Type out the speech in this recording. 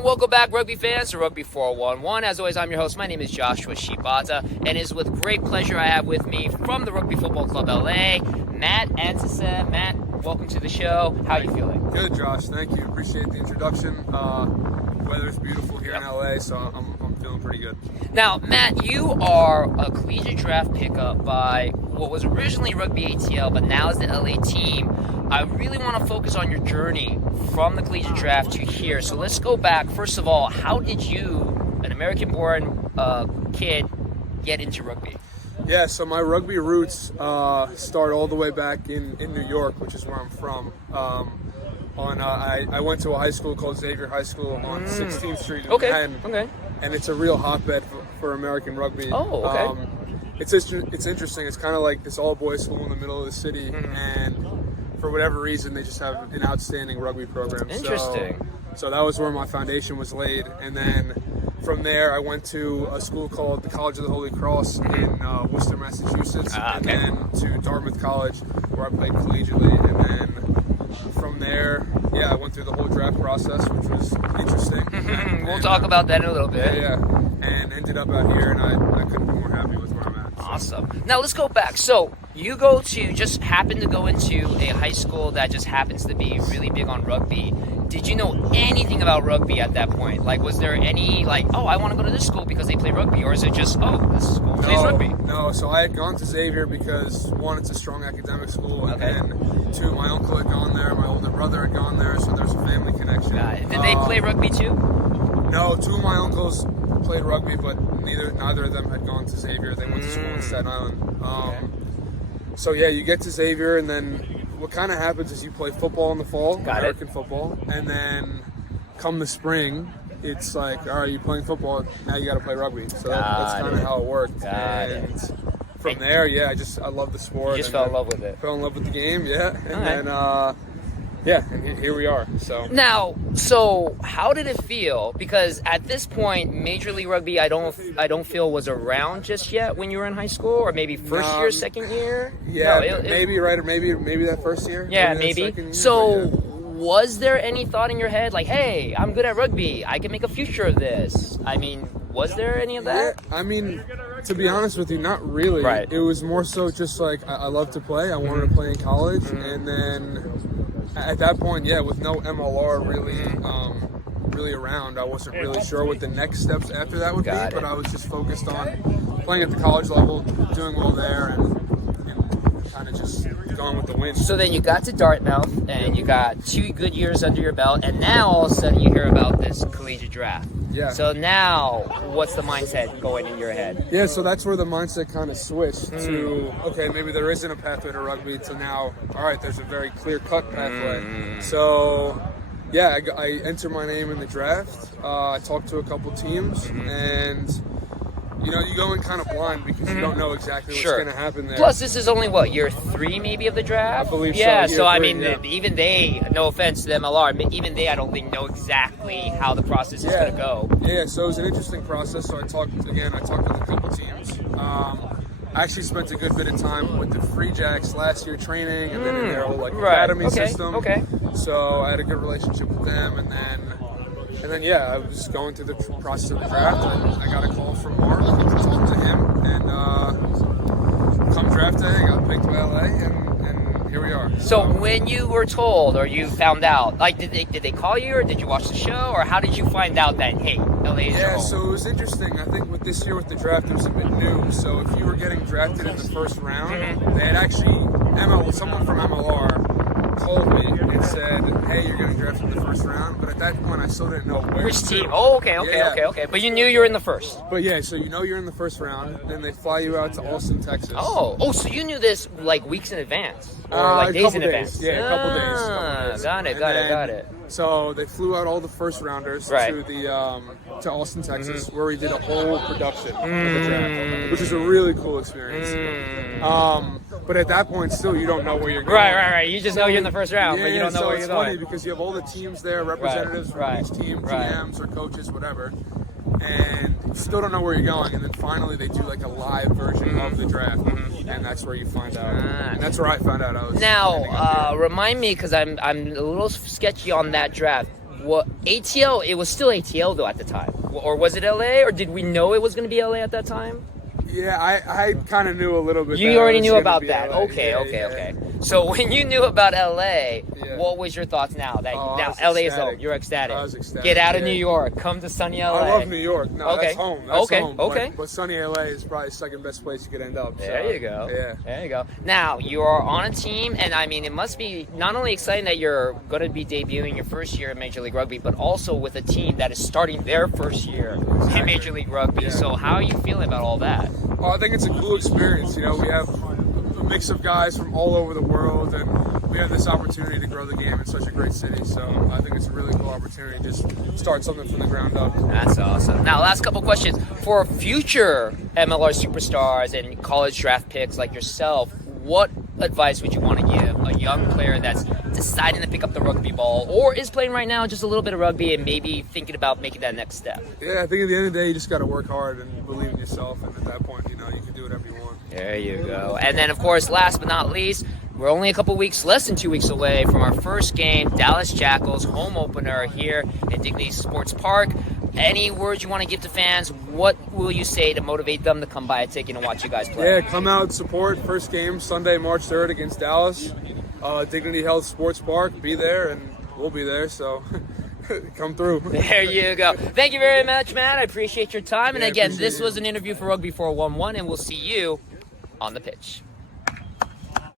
And welcome back, rugby fans, to Rugby411. As always, I'm your host. My name is Joshua Shibata, and it's with great pleasure I have with me from the Rugby Football Club LA, Matt Anticev. Matt, welcome to the show. How are you feeling? Good, Josh. Thank you. Appreciate the introduction. Weather's beautiful here in LA, so I'm feeling pretty good. Now, Matt, you are a collegiate draft pickup by what was originally Rugby ATL, but now is the LA team. I really want to focus on your journey from the collegiate draft to here. So let's go back. First of all, how did you, an American-born kid, get into rugby? Yeah, so my rugby roots start all the way back in New York, which is where I'm from. I went to a high school called Xavier High School on 16th Street in Manhattan. And it's a real hotbed for American rugby. Oh, okay. It's interesting. It's kind of like this all-boys school in the middle of the city, and for whatever reason, they just have an outstanding rugby program. Interesting. So that was where my foundation was laid. And then from there, I went to a school called the College of the Holy Cross in Worcester, Massachusetts. And then to Dartmouth College, where I played collegiately. And then from there, I went through the whole draft process, which was interesting. We'll talk about that in a little bit. Yeah. And ended up out here, and I couldn't be more happy with where I'm at. Awesome. Now let's go back. So you just happen to go into a high school that just happens to be really big on rugby. Did you know anything about rugby at that point? Like, was there any, I want to go to this school because they play rugby? Or is it just, this school plays rugby? No, so I had gone to Xavier because, one, it's a strong academic school, and then, two, my uncle had gone there, my older brother had gone there, so there's a family connection. Got it. Did they play rugby too? No, two of my uncles played rugby, but neither of them had gone to Xavier. They went to school in Staten Island. So you get to Xavier, and then what kind of happens is you play football in the fall, American football, and then come the spring, it's like, all right, you're playing football, now you got to play rugby. So that's kind of how it worked. From there, I love the sport. You just fell in love with it. Fell in love with the game, and then and here we are. So how did it feel? Because at this point, Major League Rugby, I don't feel was around just yet when you were in high school, or maybe first year, second year. Yeah, maybe that first year. Yeah, maybe. So, was there any thought in your head like, "Hey, I'm good at rugby. I can make a future of this"? I mean, was there any of that? Yeah, I mean, to be honest with you, not really. Right. It was more so just like I love to play. I wanted to play in college, and then. At that point, with no MLR really around, I wasn't really sure what the next steps after that would be, but I was just focused on playing at the college level, doing well there, and kind of just going with the wind. So then you got to Dartmouth, and you got 2 good years under your belt, and now all of a sudden you hear about this collegiate draft. Yeah. So now, what's the mindset going in your head? Yeah, so that's where the mindset kind of switched to, okay, maybe there isn't a pathway to rugby, to now, all right, there's a very clear-cut pathway. So, I enter my name in the draft. I talked to a couple teams, and, you go in kind of blind because you don't know exactly what's going to happen there. Plus, this is only, year 3 maybe of the draft? I believe so. Yeah, so I mean, even they, no offense to the MLR, but even they, I don't think, know exactly how the process is going to go. Yeah, so it was an interesting process. So I talked with a couple teams. I actually spent a good bit of time with the Free Jacks last year training, and then in their whole academy system. Okay. So I had a good relationship with them, and then I was going through the process of the draft, and I got a call from Mark, talked to him, and come draft day, I got picked by LA, and here we are. So when you were told, or you found out, did they call you, or did you watch the show, or how did you find out that, hey, LA is your home? So it was interesting. I think with this year with the draft, it was a bit new. So if you were getting drafted in the first round, they had actually, someone from MLR called me and said, hey, you're getting drafted in the first round. But at that point, I still didn't know which team. Oh, okay. But you knew you were in the first. But so you're in the first round. Then they fly you out to Austin, Texas. Oh, so you knew this weeks in advance? Or days in advance? Yeah, a couple days. Got it. So they flew out all the first rounders to Austin, Texas, where we did a whole production of the draft, which is a really cool experience. But at that point, still, you don't know where you're going. Right. You just know you're in the first round, but you don't know where you're going. It's funny because you have all the teams there, representatives from each team, GMs or coaches, whatever. And you still don't know where you're going, and then finally they do a live version of the draft, and that's where you find out. And that's where I found out I was. Now, remind me, because I'm a little sketchy on that draft. what ATL? It was still ATL though at the time, or was it LA? Or did we know it was going to be LA at that time? Yeah, I kind of knew a little bit. You already knew about that. LA. Okay, Yeah, okay, yeah. okay. So when you knew about LA, Yeah. what was your thoughts now? That Oh, I now was LA is ecstatic. home. You're ecstatic. I was ecstatic, Get out of yeah. New York. Come to sunny LA. I love New York. No, Okay. that's home. That's Okay, home. okay. But sunny LA is probably the second best place you could end up. There so, you go. Yeah. There you go. Now, you are on a team, and I mean, it must be not only exciting that you're going to be debuting your first year in Major League Rugby, but also with a team that is starting their first year in Major League Rugby. Yeah. So how are you feeling about all that? Well, I think it's a cool experience. You know, we have a mix of guys from all over the world, and we have this opportunity to grow the game in such a great city. So I think it's a really cool opportunity to just start something from the ground up. That's awesome. Now, last couple questions. For future MLR superstars and college draft picks like yourself, what advice would you want to give a young player that's deciding to pick up the rugby ball or is playing right now just a little bit of rugby and maybe thinking about making that next step? Yeah, I think at the end of the day, you just got to work hard and believe in yourself. And at that point, you know, you can do whatever you want. There you go. And then, of course, last but not least, we're only a couple weeks, less than 2 weeks away from our first game, Dallas Jackals home opener here at Dignity Sports Park. Any words you want to give to fans? What will you say to motivate them to come buy a ticket and watch you guys play? Yeah, come out, support. First game, Sunday, March 3rd against Dallas. Dignity Health Sports Park. Be there, and we'll be there. So come through. There you go. Thank you very much, Matt. I appreciate your time. And Yeah, again, appreciate this you. was an interview for Rugby411, and we'll see you on the pitch.